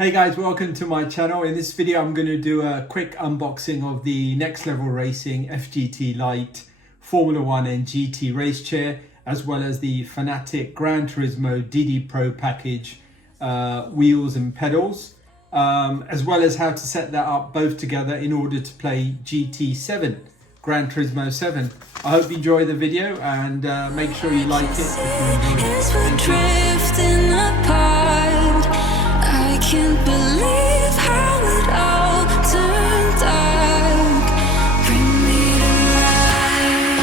Hey guys, welcome to my channel. In this video I'm going to do a quick unboxing of the Next Level Racing FGT Lite Formula 1 and GT race chair, as well as the Fanatec Gran Turismo DD Pro package wheels and pedals, as well as how to set that up both together in order to play GT7, Gran Turismo 7. I hope you enjoy the video and make sure you like it if you enjoy it. I can't believe how it all turned out. Bring me the light,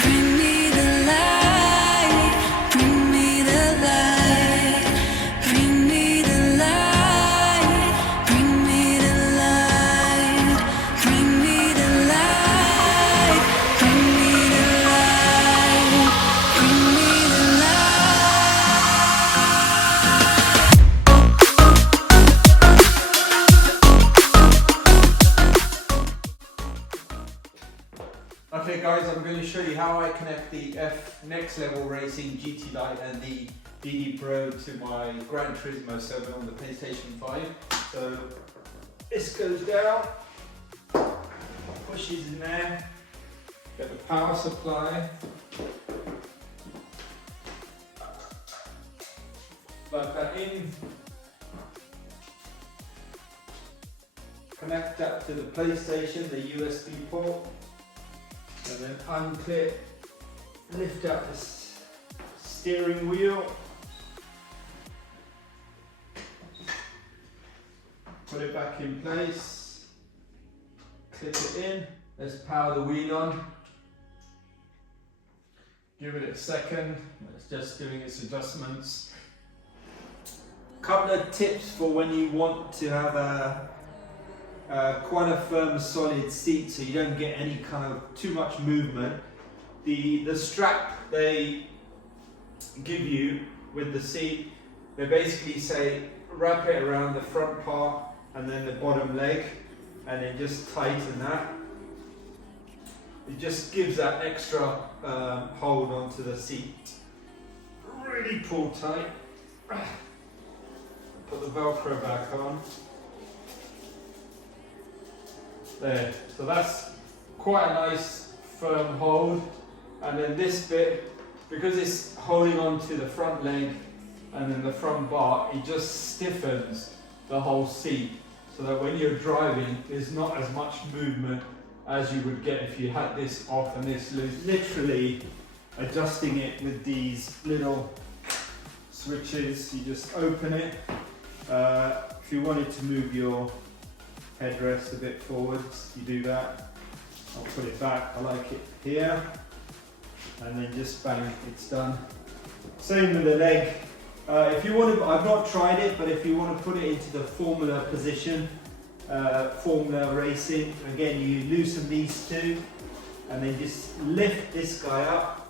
bring me the light, bring me the light, bring me the light, bring me the light, bring me the light, bring me the light, bring me the Okay guys, I'm going to show you how I connect the Next Level Racing GT Lite and the DD Pro to my Gran Turismo 7 on the PlayStation 5. So this goes down, pushes in there, get the power supply, plug that in, connect that to the PlayStation, the USB port. And then unclip, lift up the steering wheel, put it back in place, clip it in, let's power the wheel on, give it a second, it's just doing its adjustments. Couple of tips for when you want to have quite a firm solid seat so you don't get any kind of too much movement. The strap they give you with the seat, they basically say wrap it around the front part and then the bottom leg and then just tighten that. It just gives that extra hold onto the seat. Really pull tight. Put the Velcro back on. There, so that's quite a nice firm hold, and then this bit, because it's holding on to the front leg and then the front bar, it just stiffens the whole seat so that when you're driving there's not as much movement as you would get if you had this off and this loose. Literally adjusting it with these little switches, you just open it. If you wanted to move your headrest a bit forwards, you do that. I'll put it back, I like it here, and then just bang, it's done. Same with the leg. If you want to, I've not tried it, but if you want to put it into the Formula position, Formula racing, again you loosen these two and then just lift this guy up.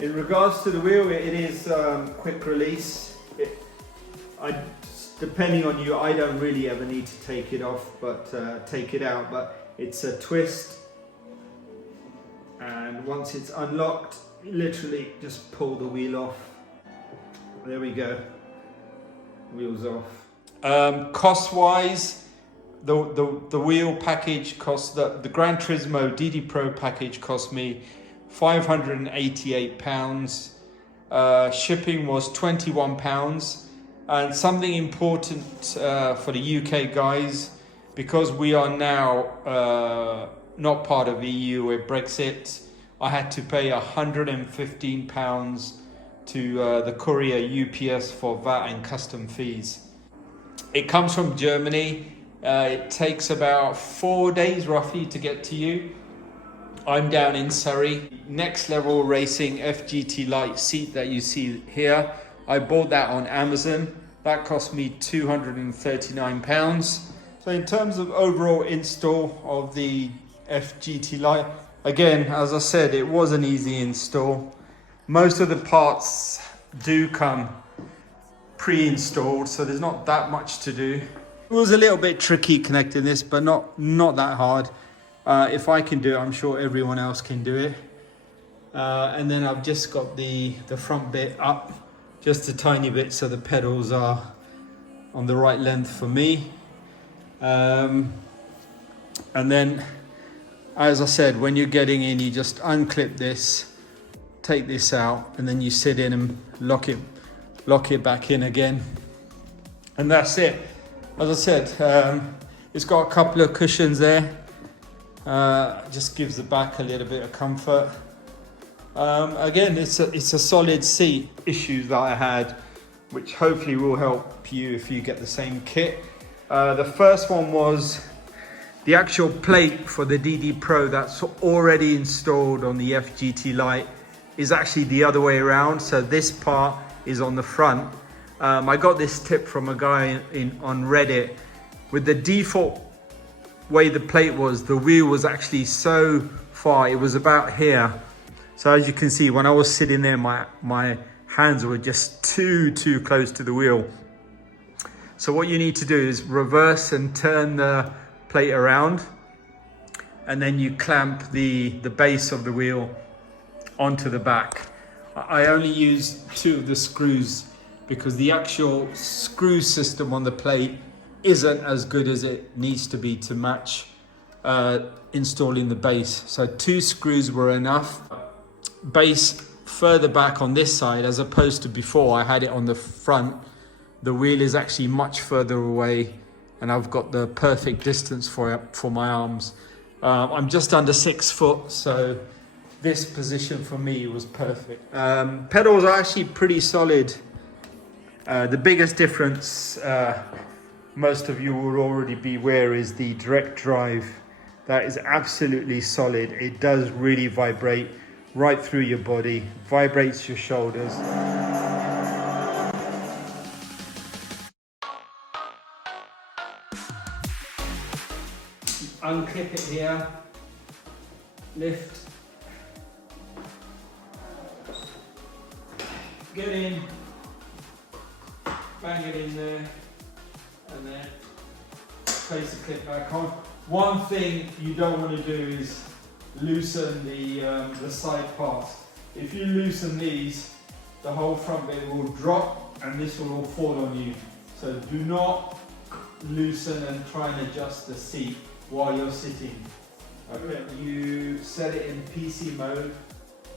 In regards to the wheel, it is quick release. Depending on you, I don't really ever need to take it off, but take it out, but it's a twist, and once it's unlocked, literally just pull the wheel off. There we go, wheels off. Cost wise, the wheel package cost, the Gran Turismo DD Pro package cost me £588. Shipping was £21. And something important for the UK guys, because we are now not part of EU with Brexit, I had to pay £115 to the courier UPS for VAT and custom fees. It comes from Germany. It takes about 4 days roughly to get to you. I'm down in Surrey. Next Level Racing FGT Lite seat that you see here, I bought that on Amazon. That cost me £239. So in terms of overall install of the FGT Lite, again, as I said, it was an easy install. Most of the parts do come pre-installed, so there's not that much to do. It was a little bit tricky connecting this, but not that hard. If I can do it, I'm sure everyone else can do it. And then I've just got the front bit up just a tiny bit so the pedals are on the right length for me. And then, as I said, when you're getting in, you just unclip this, take this out, and then you sit in and lock it back in again. And that's it. As I said, it's got a couple of cushions there. Just gives the back a little bit of comfort. Again, it's a solid seat. Issues that I had, which hopefully will help you if you get the same kit. The first one was the actual plate for the DD Pro that's already installed on the FGT Lite is actually the other way around. So this part is on the front. I got this tip from a guy on Reddit. With the default way the plate was, the wheel was actually so far, it was about here. So as you can see, when I was sitting there, my hands were just too close to the wheel. So what you need to do is reverse and turn the plate around, and then you clamp the base of the wheel onto the back. I only use 2 of the screws because the actual screw system on the plate isn't as good as it needs to be to match installing the base. So 2 screws were enough. Base further back on this side, as opposed to before I had it on the front. The wheel is actually much further away, and I've got the perfect distance for my arms. I'm just under 6 foot, so this position for me was perfect. Pedals are actually pretty solid. The biggest difference, most of you will already be aware, is the direct drive. That is absolutely solid. It does really vibrate right through your body, vibrates your shoulders. Unclip it here, lift, get in, bang it in there, and then place the clip back on. One thing you don't want to do is loosen the side parts. If you loosen these, the whole front bit will drop and this will all fall on you. So do not loosen and try and adjust the seat while you're sitting. Okay, you set it in PC mode,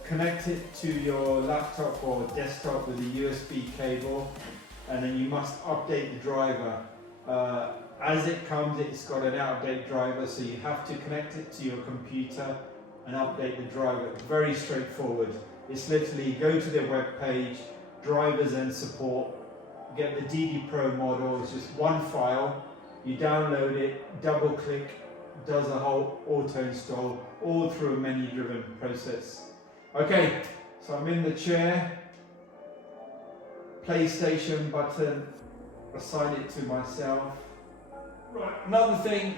connect it to your laptop or desktop with a USB cable, and then you must update the driver. As it comes, it's got an out-of-date driver, so you have to connect it to your computer and update the driver. Very straightforward. It's literally go to their web page, drivers and support, get the DD Pro model. It's just one file. You download it, double click, does a whole auto install, all through a menu driven process. Okay, so I'm in the chair, PlayStation button, assign it to myself. Right,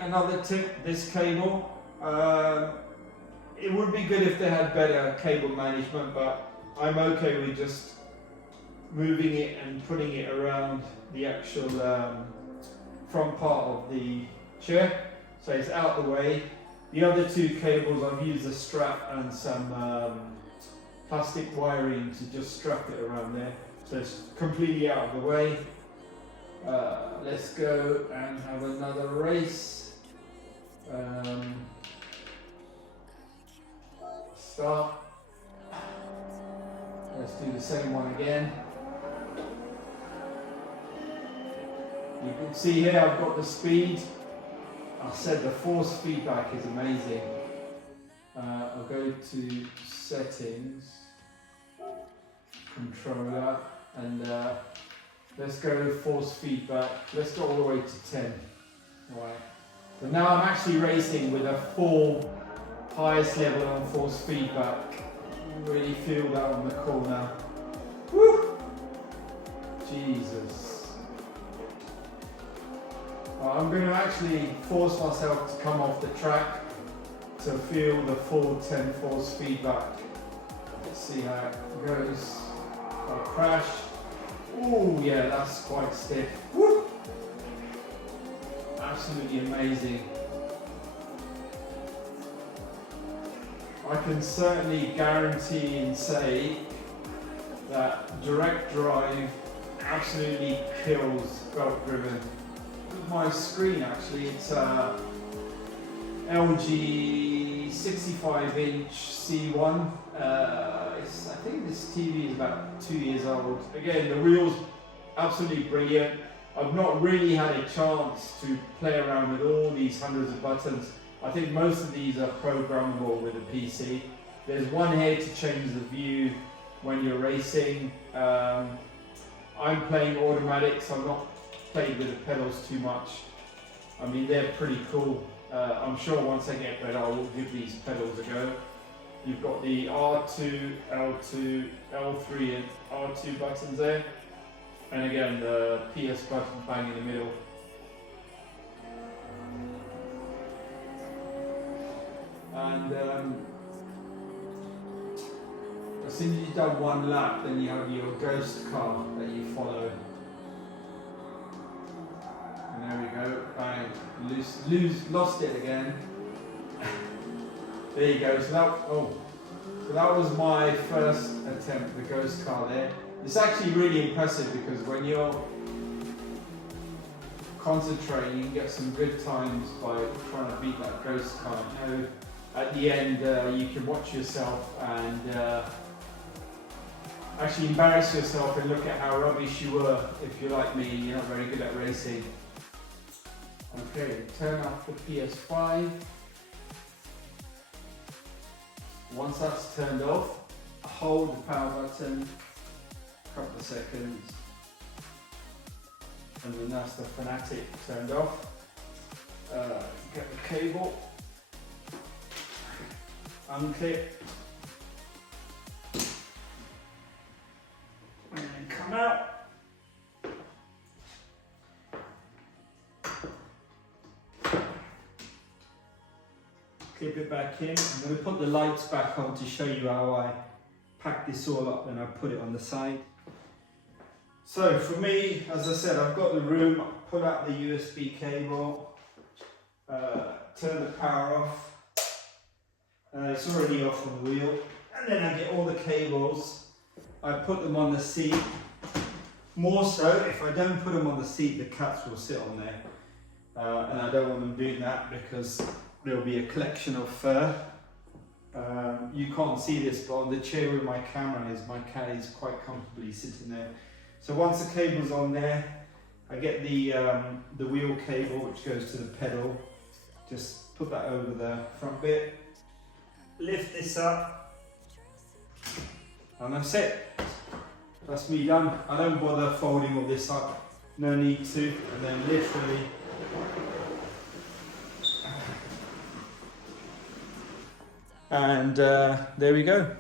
another tip, this cable. It would be good if they had better cable management, but I'm okay with just moving it and putting it around the actual front part of the chair, so it's out the way. The other 2 cables, I've used a strap and some plastic wiring to just strap it around there, so it's completely out of the way. Let's go and have another race. Start. Let's do the same one again. You can see here I've got the speed. I said the force feedback is amazing. I'll go to settings, controller, and let's go to force feedback. Let's go all the way to 10. Right. So now I'm actually racing with a full highest level on force feedback. Really feel that on the corner. Woo! Jesus. I'm going to actually force myself to come off the track to feel the full 10 force feedback. Let's see how it goes. I'll crash. Oh yeah, that's quite stiff. Woo! Absolutely amazing. I can certainly guarantee and say that direct drive absolutely kills belt driven. My screen actually, it's LG 65-inch C1. I think this TV is about 2 years old. Again, the wheels absolutely brilliant. I've not really had a chance to play around with all these hundreds of buttons. I think most of these are programmable with a PC. There's one here to change the view when you're racing. I'm playing automatics. I've not played with the pedals too much. I mean, they're pretty cool. I'm sure once I get better, I will give these pedals a go. You've got the R2, L2, L3 and R2 buttons there. And again, the PS button bang in the middle. And as soon as you've done one lap, then you have your ghost car that you follow. And there we go. I lost it again. There you go. So that was my first attempt, the ghost car there. It's actually really impressive because when you're concentrating, you can get some good times by trying to beat that ghost car. You know, at the end, you can watch yourself and actually embarrass yourself and look at how rubbish you were. If you're like me, you're not very good at racing. Okay, turn off the PS5. Once that's turned off, hold the power button a couple of seconds, and then that's the Fanatec turned off. Get the cable, unclip, and then come out. Clip it back in. I'm going to put the lights back on to show you how I pack this all up and I put it on the side. So for me, as I said, I've got the room, pull out the USB cable, turn the power off. It's already off on the wheel. And then I get all the cables, I put them on the seat. More so, if I don't put them on the seat, the cats will sit on there. And I don't want them doing that because there'll be a collection of fur. You can't see this, but on the chair where my camera is, my cat is quite comfortably sitting there. So once the cable's on there, I get the wheel cable which goes to the pedal. Just put that over the front bit, lift this up, and that's it. That's me done. I don't bother folding all this up, no need to, and then literally and there we go.